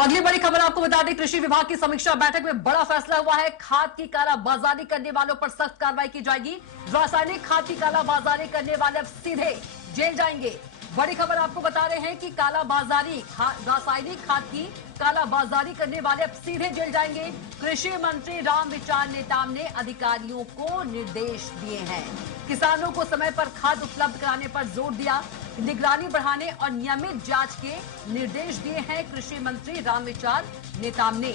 अगली बड़ी खबर आपको बता दें, कृषि विभाग की समीक्षा बैठक में बड़ा फैसला हुआ है। खाद की कालाबाजारी करने वालों पर सख्त कार्रवाई की जाएगी। रासायनिक खाद की कालाबाजारी करने वाले अब सीधे जेल जाएंगे। बड़ी खबर आपको बता रहे हैं कि रासायनिक खाद की कालाबाजारी करने वाले अब सीधे जेल जाएंगे। कृषि मंत्री रामविचार नेताम ने अधिकारियों को निर्देश दिए हैं। किसानों को समय पर खाद उपलब्ध कराने पर जोर दिया। निगरानी बढ़ाने और नियमित जांच के निर्देश दिए हैं कृषि मंत्री रामविचार नेताम ने।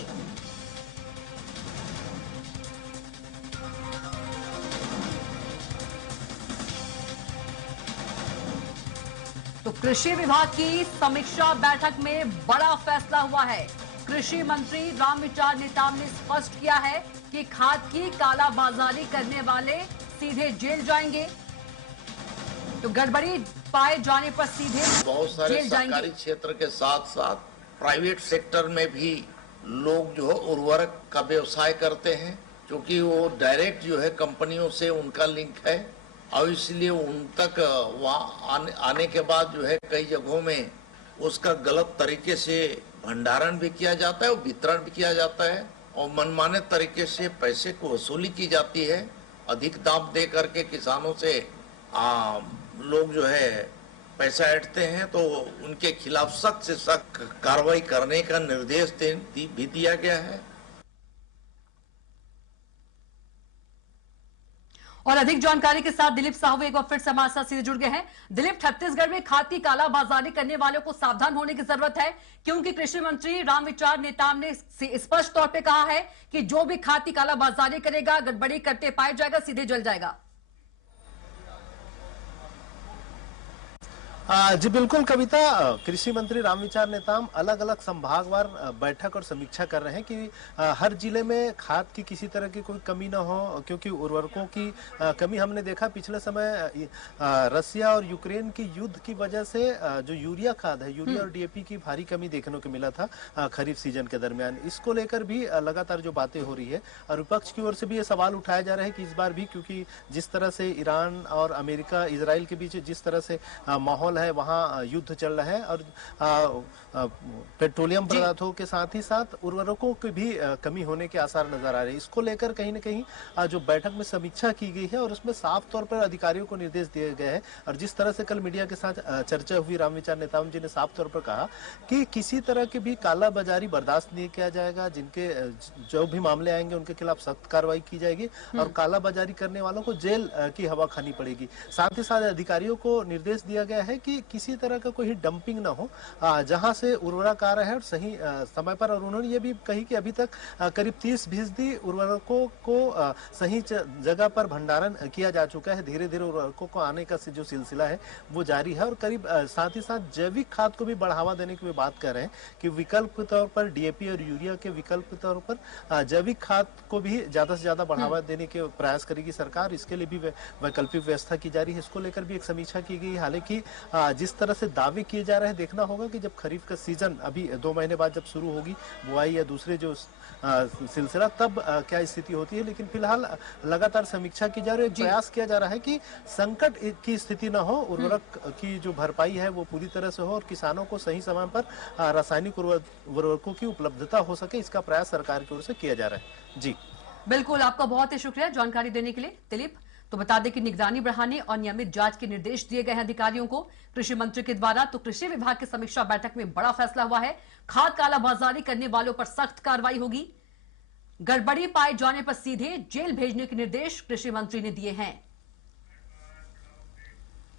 तो कृषि विभाग की समीक्षा बैठक में बड़ा फैसला हुआ है। कृषि मंत्री रामविचार नेताम ने स्पष्ट किया है कि खाद की कालाबाजारी करने वाले सीधे जेल जाएंगे। तो गड़बड़ी पाए जाने पर सीधे बहुत सारे सरकारी क्षेत्र के साथ साथ प्राइवेट सेक्टर में भी लोग जो है उर्वरक का व्यवसाय करते हैं, क्योंकि वो डायरेक्ट जो है कंपनियों से उनका लिंक है और इसलिए उन तक वहाँ आने के बाद जो है कई जगहों में उसका गलत तरीके से भंडारण भी किया जाता है और वितरण भी किया जाता है और मनमाने तरीके से पैसे को वसूली की जाती है। अधिक दाम दे करके किसानों से लोग जो है पैसा ऐंठते हैं, तो उनके खिलाफ सख्त से सख्त कार्रवाई करने का निर्देश भी दिया गया है। और अधिक जानकारी के साथ दिलीप साहू एक बार फिर से हमारे साथ सीधे जुड़ गए हैं। दिलीप, छत्तीसगढ़ में खाद की कालाबाजारी करने वालों को सावधान होने की जरूरत है, क्योंकि कृषि मंत्री रामविचार नेताम ने स्पष्ट तौर पे कहा है कि जो भी खाद की कालाबाजारी करेगा, गड़बड़ी करते पाया जाएगा, सीधे जल जाएगा। जी बिल्कुल कविता, कृषि मंत्री रामविचार नेताम अलग अलग संभागवार बैठक और समीक्षा कर रहे हैं कि हर जिले में खाद की किसी तरह की कोई कमी ना हो, क्योंकि उर्वरकों की कमी हमने देखा पिछले समय रसिया और यूक्रेन की युद्ध की वजह से जो यूरिया खाद है, यूरिया और डीएपी की भारी कमी देखने को मिला था खरीफ सीजन के दरमियान। इसको लेकर भी लगातार जो बातें हो रही है और विपक्ष की ओर से भी ये सवाल उठाया जा रहा है कि इस बार भी, क्योंकि जिस तरह से ईरान और अमेरिका इजराइल के बीच जिस तरह से माहौल है, वहां युद्ध चल रहा है और पेट्रोलियम पदार्थों के साथ ही साथ उर्वरकों की भी कमी होने के आसार नजर आ रहे हैं। इसको लेकर कहीं न कहीं जो बैठक में समीक्षा की गई है और उसमें साफ तौर पर अधिकारियों को निर्देश दिए गए हैं। और जिस तरह से कल मीडिया के साथ चर्चा हुई, रामविचार नेताम जी ने साफ तौर पर कहा कि किसी तरह की भी कालाबाजारी बर्दाश्त नहीं किया जाएगा। जिनके जो भी मामले आएंगे उनके खिलाफ सख्त कार्रवाई की जाएगी और कालाबाजारी करने वालों को जेल की हवा खानी पड़ेगी। साथ ही साथ अधिकारियों को निर्देश दिया गया है कि किसी तरह का कोई डंपिंग ना हो जहां से उर्वरक आ रहा है और सही समय पर। और उन्होंने ये भी कही कि अभी तक करीब 30% उर्वरकों को सही जगह पर भंडारण किया जा चुका है। धीरे धीरे उर्वरकों को आने का जो सिलसिला है वो जारी है। और करीब साथ ही साथ जैविक खाद को भी बढ़ावा देने की बात कर रहे हैं कि विकल्प के तौर पर डीएपी और यूरिया के विकल्प के तौर पर जैविक खाद को भी ज्यादा से ज्यादा बढ़ावा देने के प्रयास करेगी सरकार। इसके लिए भी वैकल्पिक व्यवस्था की जा रही है। इसको लेकर भी एक समीक्षा की गई। हालांकि जिस तरह से दावे किए जा रहे हैं, देखना होगा कि जब खरीफ का सीजन अभी 2 महीने बाद जब शुरू होगी बुआई या दूसरे जो सिलसिला, तब क्या स्थिति होती है। लेकिन फिलहाल लगातार समीक्षा की जा रही है। प्रयास किया जा रहा है कि संकट की स्थिति न हो, उर्वरक की जो भरपाई है वो पूरी तरह से हो और किसानों को सही समय पर रासायनिक उर्वरकों की उपलब्धता हो सके। इसका प्रयास सरकार की ओर से किया जा रहा है। जी बिल्कुल, आपका बहुत ही शुक्रिया जानकारी देने के लिए दिलीप। तो बता दें कि निगरानी बढ़ाने और नियमित जांच के निर्देश दिए गए हैं अधिकारियों को कृषि मंत्री के द्वारा। तो कृषि विभाग की समीक्षा बैठक में बड़ा फैसला हुआ है। खाद कालाबाजारी करने वालों पर सख्त कार्रवाई होगी। गड़बड़ी पाए जाने पर सीधे जेल भेजने के निर्देश कृषि मंत्री ने दिए हैं।